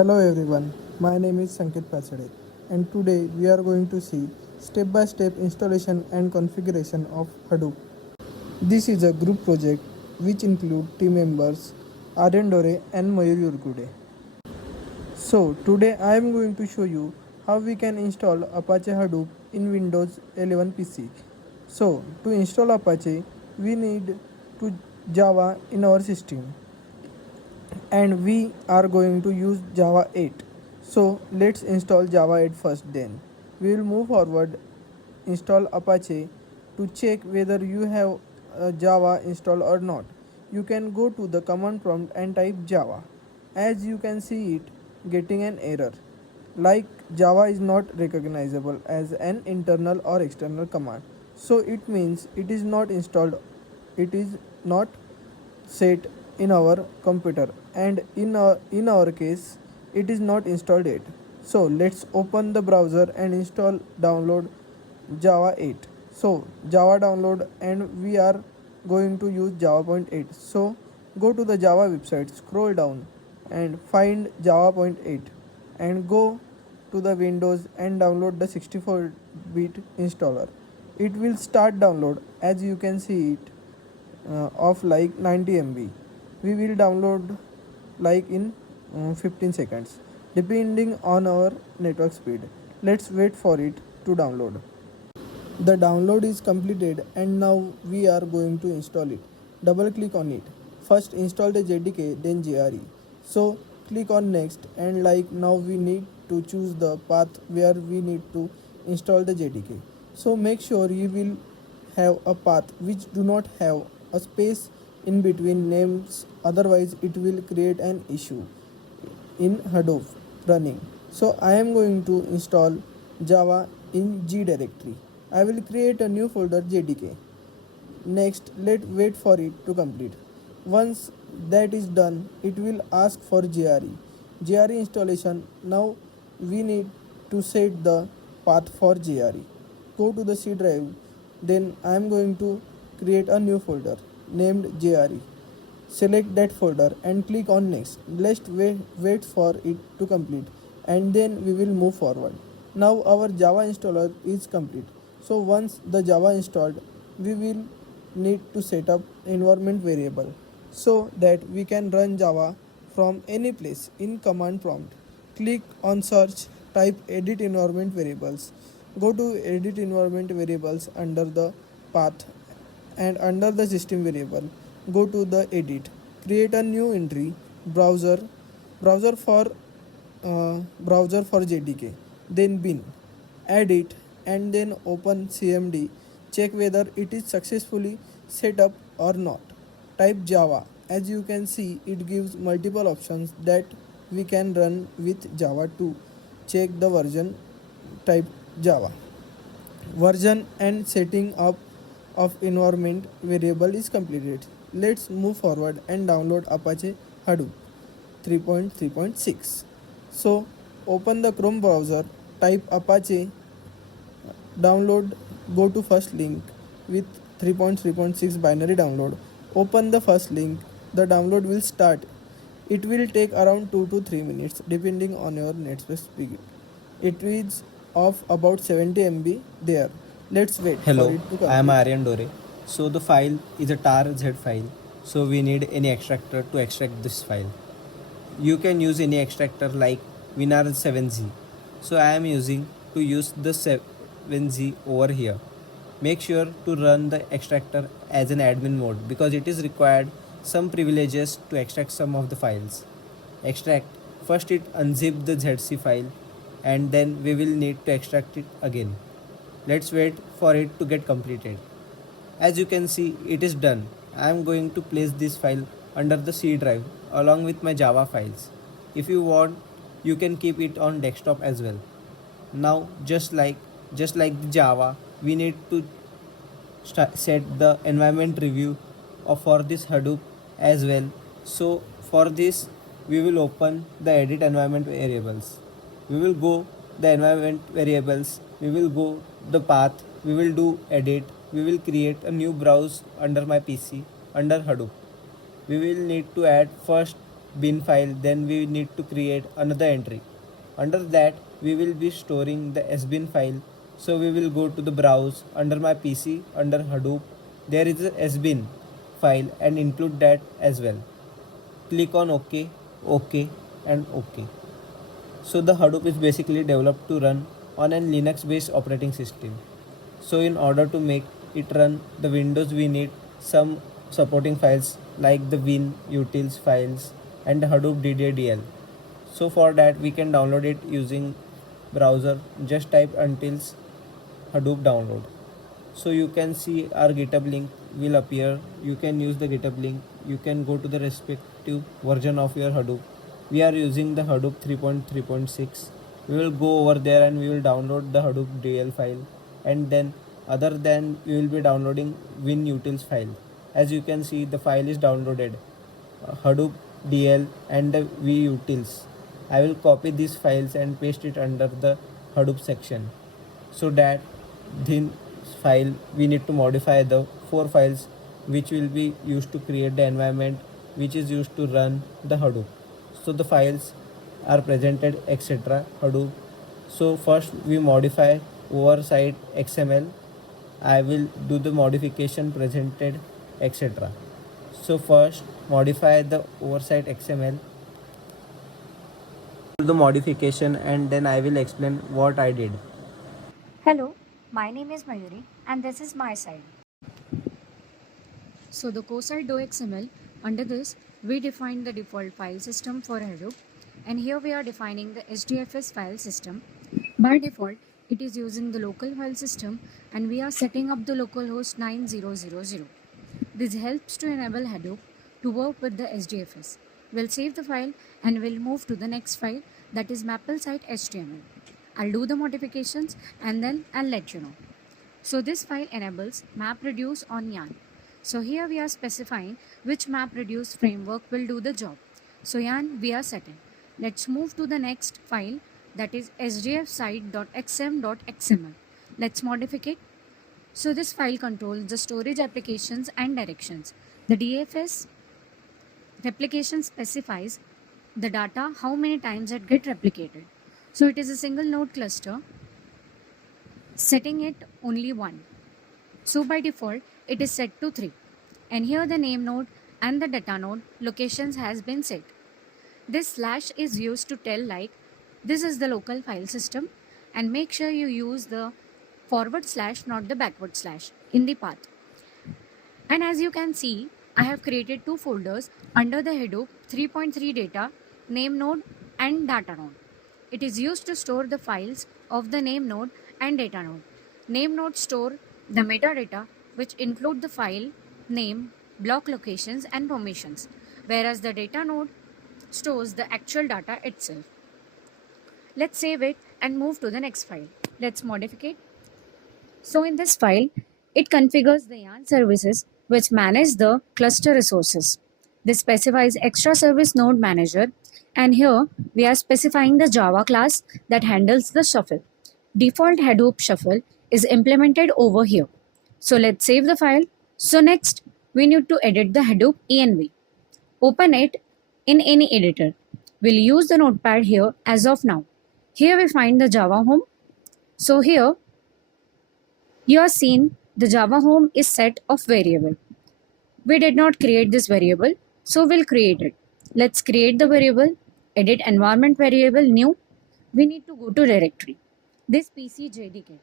Hello everyone, my name is Sanket Pasade and today we are going to see step-by-step installation and configuration of Hadoop. This is a group project which include team members Aryan Dore and Mayur Yurgude. So today I am going to show you how we can install Apache Hadoop in Windows 11 PC. So to install Apache we need to Java in our system and we are going to use Java 8. So let's install Java 8 first, then we will move forward, install Apache. To check whether you have Java installed or not, you can go to the command prompt and type Java. As you can see it getting an error like Java is not recognizable as an internal or external command. So it means it is not installed, it is not set in our computer, and in our case it is not installed yet. So let's open the browser and install download Java 8. So Java download and we are going to use Java.8. So go to the Java website, scroll down and find Java.8 and go to the Windows and download the 64-bit installer. It will start download as you can see it of like 90 MB. We will download like in 15 seconds depending on our network speed. Let's wait for it to download. The download is completed and now we are going to install it. Double click on it. First install the JDK, then JRE. So click on next, and like now we need to choose the path where we need to install the JDK. So make sure you will have a path which do not have a space in between names, otherwise it will create an issue in Hadoop running. So I am going to install Java in G directory. I will create a new folder JDK. Next, let's wait for it to complete. Once that is done, it will ask for JRE. JRE installation. Now we need to set the path for JRE. Go to the C drive. Then I am going to create a new folder named JRE. Select that folder and click on next. Let's wait for it to complete and then we will move forward. Now our Java installer is complete. So once the Java installed, we will need to set up environment variable so that we can run Java from any place in command prompt. Click on search, type edit environment variables. Go to edit environment variables under the path and under the system variable go to the edit, create a new entry, browser browser for JDK, then bin, add it and then open CMD. Check whether it is successfully set up or not. Type Java. As you can see, it gives multiple options that we can run with Java. To check the version, type Java. Version and setting up of environment variable is completed. Let's move forward and download Apache Hadoop 3.3.6. So open the Chrome browser, type Apache, download, go to first link with 3.3.6 binary download. Open the first link, the download will start. It will take around 2 to 3 minutes depending on your net speed. It is of about 70 MB there. Let's wait for Hello, it to I am complete. Aryan Dore. So the file is a tar z file. So we need any extractor to extract this file. You can use any extractor like Winar 7z. So I am using to use the 7z over here. Make sure to run the extractor as an admin mode because it is required some privileges to extract some of the files. Extract. First it unzip the ZC file and then we will need to extract it again. Let's wait for it to get completed. As you can see, it is done. I am going to place this file under the C drive along with my Java files. If you want, you can keep it on desktop as well. Now just like the Java, we need to set the environment review for this Hadoop as well. So for this we will open the edit environment variables. We will go the environment variables, we will go the path, we will do edit, we will create a new browse under my PC under Hadoop. We will need to add first bin file, then we need to create another entry. Under that we will be storing the sbin file. So we will go to the browse under my PC under Hadoop. There is a sbin file and include that as well. Click on OK, OK and OK. So the Hadoop is basically developed to run on a Linux based operating system. So in order to make it run the Windows, we need some supporting files like the win utils files and the Hadoop DDL. So for that we can download it using browser. Just type untils Hadoop download. So you can see our GitHub link will appear. You can use the GitHub link. You can go to the respective version of your Hadoop. We are using the Hadoop 3.3.6. We will go over there and we will download the Hadoop DL file, and then other than we will be downloading WinUtils file. As you can see, the file is downloaded, Hadoop DL and the VUtils. I will copy these files and paste it under the Hadoop section, so that this file we need to modify the four files which will be used to create the environment which is used to run the Hadoop. So the files are presented etc. Hadoop. So first we modify oversight XML. I will do the modification presented etc. So first modify the oversight XML, do the modification, and then I will explain what I did. Hello, my name is Mayuri and this is my side. So the co-site .xml, under this we define the default file system for Hadoop, and here we are defining the HDFS file system. By default, it is using the local file system and we are setting up the localhost 9000. This helps to enable Hadoop to work with the HDFS. We'll save the file and we'll move to the next file, that is maple site HTML. I'll do the modifications and then I'll let you know. So this file enables MapReduce on Yarn. So here we are specifying which MapReduce framework will do the job. So Yarn we are setting. Let's move to the next file, that is hdfsite.xm.xml. Let's modify it. So this file controls the storage applications and directions. The DFS replication specifies the data, how many times it get replicated. So it is a single node cluster, setting it only one. So by default it is set to 3, and here the name node and the data node locations has been set. This slash is used to tell like this is the local file system, and make sure you use the forward slash, not the backward slash, in the path. And as you can see, I have created two folders under the Hadoop 3.3 data, name node and data node. It is used to store the files of the name node and data node. Name node store the metadata which include the file, name, block locations and permissions, whereas the data node stores the actual data itself. Let's save it and move to the next file. Let's modify it. So in this file, it configures the Yarn services which manage the cluster resources. This specifies extra service node manager, and here we are specifying the Java class that handles the shuffle. Default Hadoop shuffle is implemented over here. So let's save the file. So next we need to edit the Hadoop env. Open it in any editor. We'll use the notepad here as of now. Here we find the Java home. So here you are seeing the Java home is set of variable. We did not create this variable, so we'll create it. Let's create the variable, edit environment variable new. We need to go to directory, this PC JDK.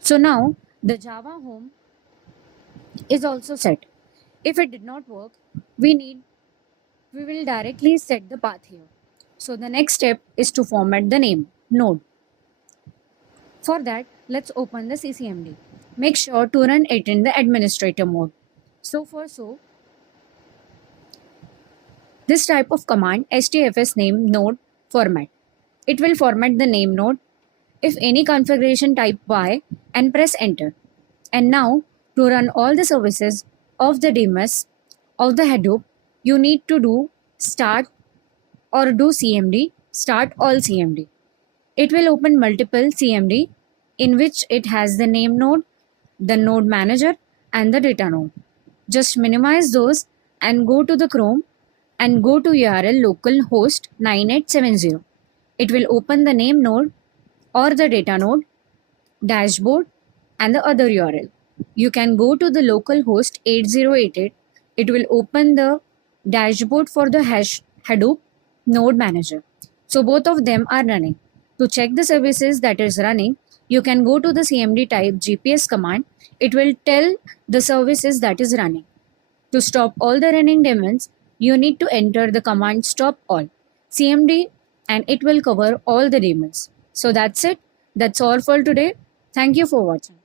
So now the Java home is also set. If it did not work, we will directly set the path here. So the next step is to format the name node. For that, let's open the CCMD. Make sure to run it in the administrator mode. This type of command HDFS name node format. It will format the name node. If any configuration type Y and press enter. And now to run all the services of the DMS of the Hadoop, you need to do start or do CMD, start all CMD. It will open multiple CMD in which it has the name node, the node manager and the data node. Just minimize those and go to the Chrome and go to URL localhost 9870. It will open the name node or the data node, dashboard, and the other URL. You can go to the localhost 8088. It will open the dashboard for the Hadhoop node manager. So both of them are running. To check the services that is running, you can go to the CMD type GPS command. It will tell the services that is running. To stop all the running daemons, you need to enter the command stop all CMD and it will cover all the daemons. So that's it. That's all for today. Thank you for watching.